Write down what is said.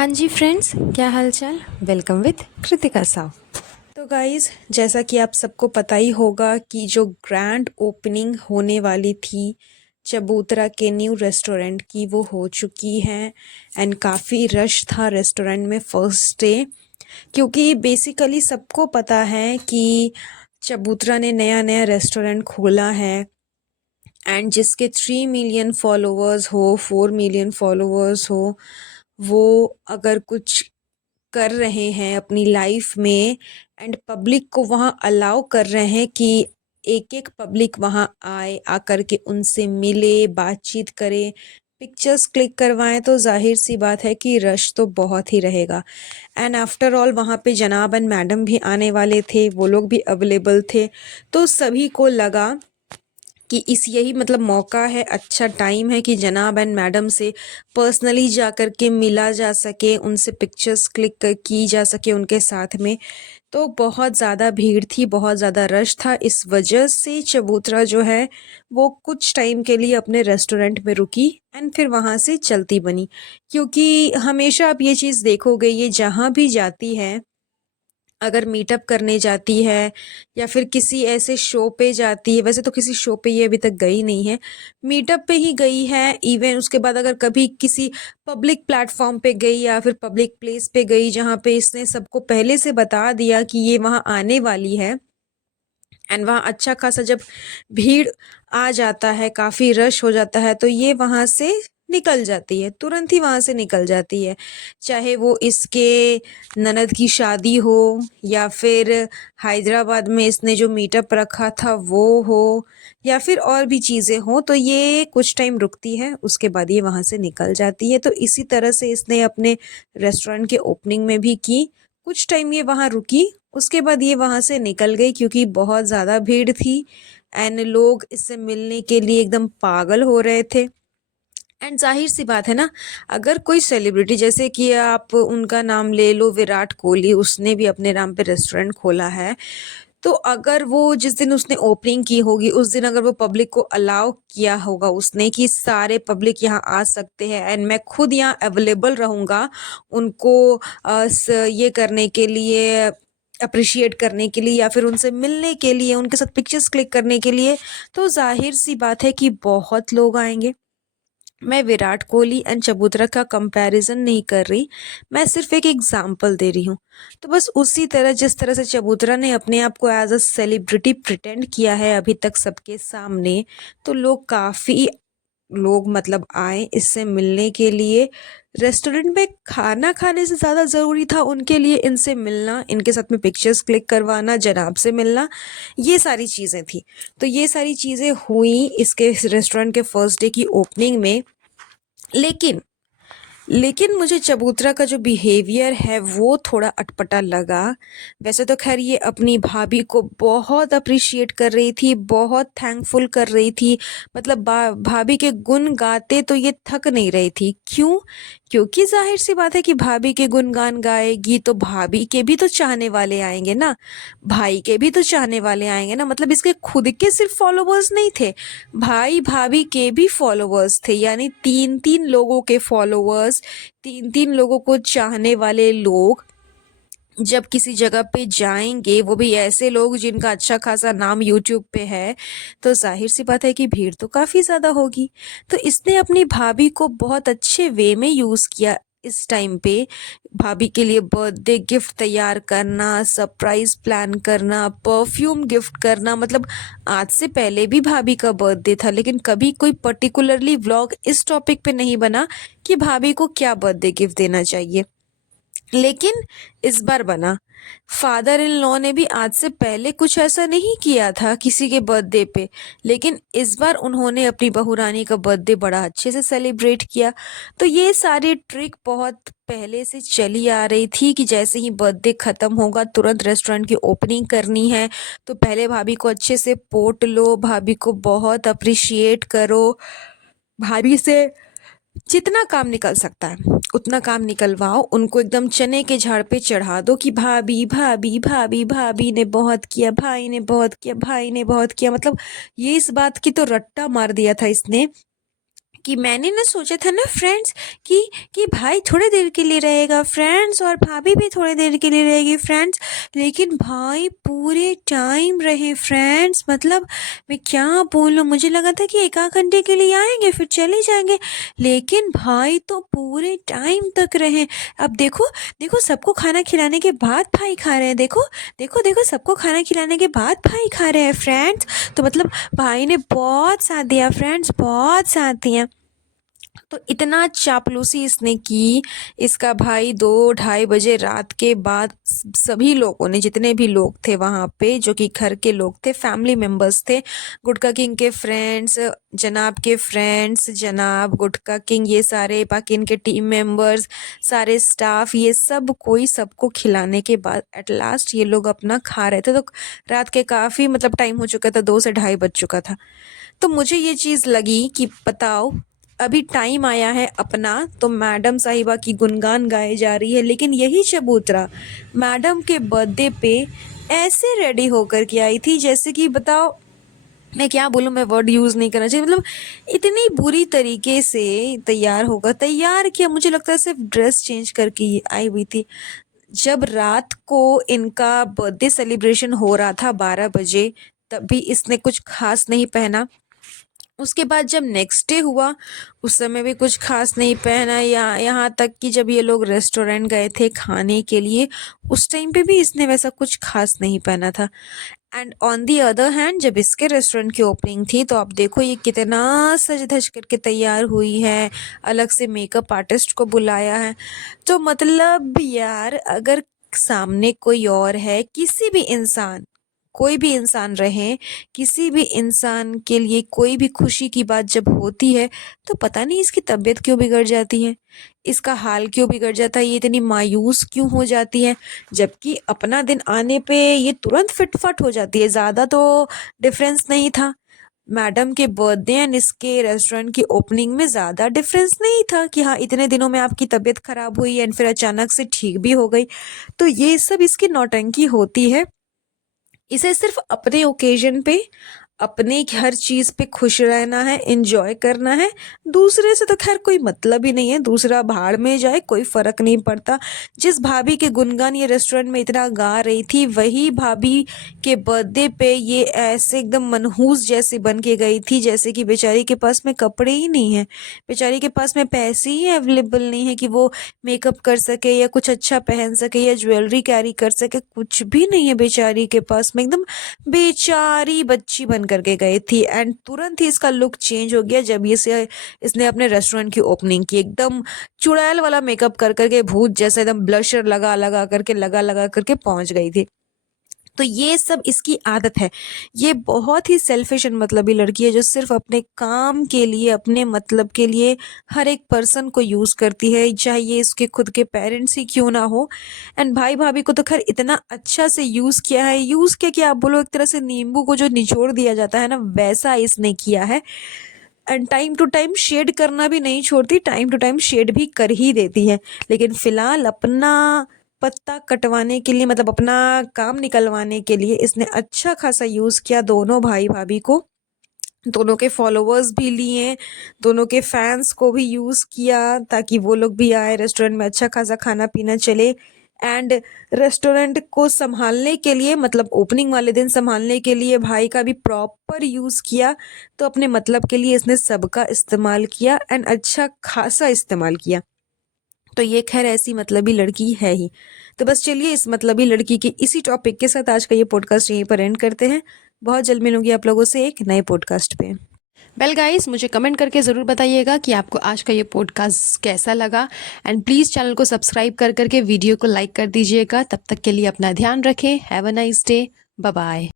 हाँ जी फ्रेंड्स, क्या हाल चाल। Welcome with Kritika Sao. तो गाइस, जैसा कि आप सबको पता ही होगा कि जो ग्रैंड ओपनिंग होने वाली थी चबूतरा के न्यू रेस्टोरेंट की, वो हो चुकी है। एंड काफ़ी रश था रेस्टोरेंट में फर्स्ट डे, क्योंकि बेसिकली सबको पता है कि चबूतरा ने नया नया रेस्टोरेंट खोला है। एंड जिसके 3 मिलियन फॉलोअर्स हो, 4 मिलियन फॉलोअर्स हो, वो अगर कुछ कर रहे हैं अपनी लाइफ में एंड पब्लिक को वहाँ अलाउ कर रहे हैं कि एक एक पब्लिक वहाँ आए, आकर के उनसे मिले, बातचीत करे, पिक्चर्स क्लिक करवाएं, तो जाहिर सी बात है कि रश तो बहुत ही रहेगा। एंड आफ्टर ऑल वहाँ पे जनाब एंड मैडम भी आने वाले थे, वो लोग भी अवेलेबल थे। तो सभी को लगा कि इस यही मतलब मौका है, अच्छा टाइम है कि जनाब एंड मैडम से पर्सनली जा कर के मिला जा सके, उनसे पिक्चर्स क्लिक की जा सके उनके साथ में। तो बहुत ज़्यादा भीड़ थी, बहुत ज़्यादा रश था। इस वजह से चबूतरा जो है वो कुछ टाइम के लिए अपने रेस्टोरेंट में रुकी एंड फिर वहाँ से चलती बनी। क्योंकि हमेशा आप ये चीज़ देखोगे, ये जहाँ भी जाती है, अगर मीटअप करने जाती है या फिर किसी ऐसे शो पे जाती है, वैसे तो किसी शो पे ये अभी तक गई नहीं है, मीटअप पे ही गई है। इवन उसके बाद अगर कभी किसी पब्लिक प्लेटफॉर्म पे गई या फिर पब्लिक प्लेस पे गई जहाँ पे इसने सबको पहले से बता दिया कि ये वहाँ आने वाली है, एंड वहाँ अच्छा खासा जब भीड़ आ जाता है, काफ़ी रश हो जाता है, तो ये वहाँ से निकल जाती है, तुरंत ही वहाँ से निकल जाती है। चाहे वो इसके ननद की शादी हो या फिर हैदराबाद में इसने जो मीटअप रखा था वो हो या फिर और भी चीज़ें हों, तो ये कुछ टाइम रुकती है, उसके बाद ये वहाँ से निकल जाती है। तो इसी तरह से इसने अपने रेस्टोरेंट के ओपनिंग में भी की, कुछ टाइम ये वहाँ रुकी, उसके बाद ये वहाँ से निकल गई क्योंकि बहुत ज़्यादा भीड़ थी एंड लोग इससे मिलने के लिए एकदम पागल हो रहे थे। एंड जाहिर सी बात है ना, अगर कोई सेलिब्रिटी, जैसे कि आप उनका नाम ले लो, विराट कोहली, उसने भी अपने नाम पे रेस्टोरेंट खोला है। तो अगर वो जिस दिन उसने ओपनिंग की होगी, उस दिन अगर वो पब्लिक को अलाउ किया होगा उसने कि सारे पब्लिक यहाँ आ सकते हैं एंड मैं खुद यहाँ अवेलेबल रहूँगा उनको ये करने के लिए, अप्रिशिएट करने के लिए या फिर उनसे मिलने के लिए, उनके साथ पिक्चर्स क्लिक करने के लिए, तो जाहिर सी बात है कि बहुत लोग आएंगे। मैं विराट कोहली एंड चबूतरा का कंपैरिजन नहीं कर रही, मैं सिर्फ एक एग्जांपल दे रही हूँ। तो बस उसी तरह, जिस तरह से चबूतरा ने अपने आप को एज अ सेलिब्रिटी प्रिटेंड किया है अभी तक सबके सामने, तो लोग काफ़ी लोग मतलब आए इससे मिलने के लिए। रेस्टोरेंट में खाना खाने से ज़्यादा ज़रूरी था उनके लिए इनसे मिलना, इनके साथ में पिक्चर्स क्लिक करवाना, जनाब से मिलना, ये सारी चीज़ें थी। तो ये सारी चीज़ें हुई इसके रेस्टोरेंट के फर्स्ट डे की ओपनिंग में। लेकिन लेकिन मुझे चबूतरा का जो बिहेवियर है वो थोड़ा अटपटा लगा। वैसे तो खैर ये अपनी भाभी को बहुत अप्रिशिएट कर रही थी, बहुत थैंकफुल कर रही थी, मतलब भाभी के गुण गाते तो ये थक नहीं रही थी। क्यों? क्योंकि जाहिर सी बात है कि भाभी के गुणगान गाएगी तो भाभी के भी तो चाहने वाले आएंगे ना, भाई के भी तो चाहने वाले आएंगे ना। मतलब इसके खुद के सिर्फ फॉलोवर्स नहीं थे, भाई भाभी के भी फॉलोवर्स थे, यानी तीन तीन लोगों के फॉलोवर्स, तीन तीन लोगों को चाहने वाले लोग जब किसी जगह पे जाएंगे, वो भी ऐसे लोग जिनका अच्छा खासा नाम यूट्यूब पे है, तो जाहिर सी बात है कि भीड़ तो काफ़ी ज़्यादा होगी। तो इसने अपनी भाभी को बहुत अच्छे वे में यूज़ किया इस टाइम पे। भाभी के लिए बर्थडे गिफ्ट तैयार करना, सरप्राइज प्लान करना, परफ्यूम गिफ्ट करना, मतलब आज से पहले भी भाभी का बर्थडे था लेकिन कभी कोई पर्टिकुलरली व्लॉग इस टॉपिक पे नहीं बना कि भाभी को क्या बर्थडे गिफ्ट देना चाहिए। लेकिन इस बार बना। फादर इन लॉ ने भी आज से पहले कुछ ऐसा नहीं किया था किसी के बर्थडे पे, लेकिन इस बार उन्होंने अपनी बहू रानी का बर्थडे बड़ा अच्छे से सेलिब्रेट किया। तो ये सारी ट्रिक बहुत पहले से चली आ रही थी कि जैसे ही बर्थडे खत्म होगा तुरंत रेस्टोरेंट की ओपनिंग करनी है, तो पहले भाभी को अच्छे से पोट लो, भाभी को बहुत अप्रिशिएट करो, भाभी से जितना काम निकल सकता है उतना काम निकलवाओ, उनको एकदम चने के झाड़ पे चढ़ा दो कि भाभी भाभी भाभी, भाभी ने बहुत किया, भाई ने बहुत किया, भाई ने बहुत किया। मतलब ये इस बात की तो रट्टा मार दिया था इसने कि मैंने ना सोचा था ना फ्रेंड्स कि भाई थोड़ी देर के लिए रहेगा फ्रेंड्स, और भाभी भी थोड़ी देर के लिए रहेगी फ्रेंड्स, लेकिन भाई पूरे टाइम रहे फ्रेंड्स। मतलब मैं क्या बोलूँ, मुझे लगा था कि एक आध घंटे के लिए आएंगे फिर चले जाएंगे, लेकिन भाई तो पूरे टाइम तक रहे। अब देखो देखो, सबको खाना खिलाने के बाद भाई खा रहे हैं, देखो देखो देखो, सबको खाना खिलाने के बाद भाई खा रहे हैं फ्रेंड्स। तो मतलब भाई ने बहुत साथ दिया फ्रेंड्स, बहुत साथ दिया। तो इतना चापलूसी इसने की, इसका भाई 2-2:30 बजे रात के बाद सभी लोगों ने, जितने भी लोग थे वहाँ पे, जो कि घर के लोग थे, फैमिली मेंबर्स थे, गुटका किंग के फ्रेंड्स, जनाब के फ्रेंड्स, जनाब गुटका किंग, ये सारे बाकी इनके टीम मेंबर्स, सारे स्टाफ, ये सब कोई सबको खिलाने के बाद एट लास्ट ये लोग अपना खा रहे थे। तो रात के काफ़ी मतलब टाइम हो चुका था, 2 से 2:30 बज चुका था। तो मुझे ये चीज़ लगी कि बताओ, अभी टाइम आया है अपना, तो मैडम साहिबा की गुणगान गाए जा रही है, लेकिन यही चबूतरा मैडम के बर्थडे पे ऐसे रेडी होकर के आई थी जैसे कि बताओ, मैं क्या बोलूँ, मैं वर्ड यूज़ नहीं करना चाहिए, मतलब इतनी बुरी तरीके से तैयार होगा, तैयार किया, मुझे लगता है सिर्फ ड्रेस चेंज करके ही आई हुई थी। जब रात को इनका बर्थडे सेलिब्रेशन हो रहा था 12 बजे, तब भी इसने कुछ खास नहीं पहना। उसके बाद जब नेक्स्ट डे हुआ, उस समय भी कुछ खास नहीं पहना, यहाँ तक कि जब ये लोग रेस्टोरेंट गए थे खाने के लिए, उस टाइम पे भी इसने वैसा कुछ खास नहीं पहना था। And on the other hand, जब इसके रेस्टोरेंट की ओपनिंग थी, तो आप देखो ये कितना सज धज करके तैयार हुई है, अलग से मेकअप आर्टिस्ट को बुलाया है। तो मतलब यार, अगर सामने कोई और है, किसी भी इंसान, कोई भी इंसान रहे, किसी भी इंसान के लिए कोई भी खुशी की बात जब होती है, तो पता नहीं इसकी तबीयत क्यों बिगड़ जाती है, इसका हाल क्यों बिगड़ जाता है, ये इतनी मायूस क्यों हो जाती है, जबकि अपना दिन आने पे ये तुरंत फिटफट हो जाती है। ज़्यादा तो डिफरेंस नहीं था मैडम के बर्थडे एंड इसके रेस्टोरेंट की ओपनिंग में, ज़्यादा डिफरेंस नहीं था कि हाँ इतने दिनों में आपकी तबीयत खराब हुई एंड फिर अचानक से ठीक भी हो गई। तो ये सब इसकी नौटंकी होती है। इसे सिर्फ अपने ओकेजन पे, अपने हर चीज़ पे खुश रहना है, एंजॉय करना है। दूसरे से तो खैर कोई मतलब ही नहीं है, दूसरा भाड़ में जाए, कोई फ़र्क नहीं पड़ता। जिस भाभी के गुणगान ये रेस्टोरेंट में इतना गा रही थी, वही भाभी के बर्थडे पे ये ऐसे एकदम मनहूस जैसे बन के गई थी, जैसे कि बेचारी के पास में कपड़े ही नहीं हैं, बेचारी के पास में पैसे ही अवेलेबल नहीं है कि वो मेकअप कर सके या कुछ अच्छा पहन सके या ज्वेलरी कैरी कर सके, कुछ भी नहीं है बेचारी के पास में। एकदम बेचारी बच्ची बन करके गई थी, एंड तुरंत ही इसका लुक चेंज हो गया जब इसने अपने रेस्टोरेंट की ओपनिंग की। एकदम चुड़ैल वाला मेकअप कर करके, भूत जैसा एकदम ब्लशर लगा करके पहुंच गई थी। तो ये सब इसकी आदत है। ये बहुत ही सेल्फिश एंड मतलबी लड़की है, जो सिर्फ अपने काम के लिए, अपने मतलब के लिए हर एक पर्सन को यूज़ करती है, चाहे ये इसके खुद के पेरेंट्स ही क्यों ना हो। एंड भाई भाभी को तो खैर इतना अच्छा से यूज़ किया है, यूज़ किया कि आप बोलो एक तरह से नींबू को जो निचोड़ दिया जाता है ना, वैसा इसने किया है। एंड टाइम टू टाइम शेड करना भी नहीं छोड़ती, टाइम टू टाइम शेड भी कर ही देती है। लेकिन फ़िलहाल अपना पत्ता कटवाने के लिए, मतलब अपना काम निकलवाने के लिए, इसने अच्छा खासा यूज़ किया दोनों भाई भाभी को। दोनों के फॉलोवर्स भी लिए, दोनों के फैंस को भी यूज़ किया, ताकि वो लोग भी आए रेस्टोरेंट में, अच्छा खासा खाना पीना चले। एंड रेस्टोरेंट को संभालने के लिए, मतलब ओपनिंग वाले दिन संभालने के लिए भाई का भी प्रॉपर यूज़ किया। तो अपने मतलब के लिए इसने सबका इस्तेमाल किया, एंड अच्छा खासा इस्तेमाल किया। तो ये खैर ऐसी मतलबी लड़की है ही। तो बस चलिए, इस मतलबी लड़की के इसी टॉपिक के साथ आज का ये पॉडकास्ट यहीं पर एंड करते हैं। बहुत जल्द मिलूंगी आप लोगों से एक नए पॉडकास्ट पे। वेल गाइस, मुझे कमेंट करके ज़रूर बताइएगा कि आपको आज का ये पॉडकास्ट कैसा लगा, एंड प्लीज़ चैनल को सब्सक्राइब कर करके वीडियो को लाइक कर दीजिएगा। तब तक के लिए अपना ध्यान रखें। Have a nice day. Bye bye.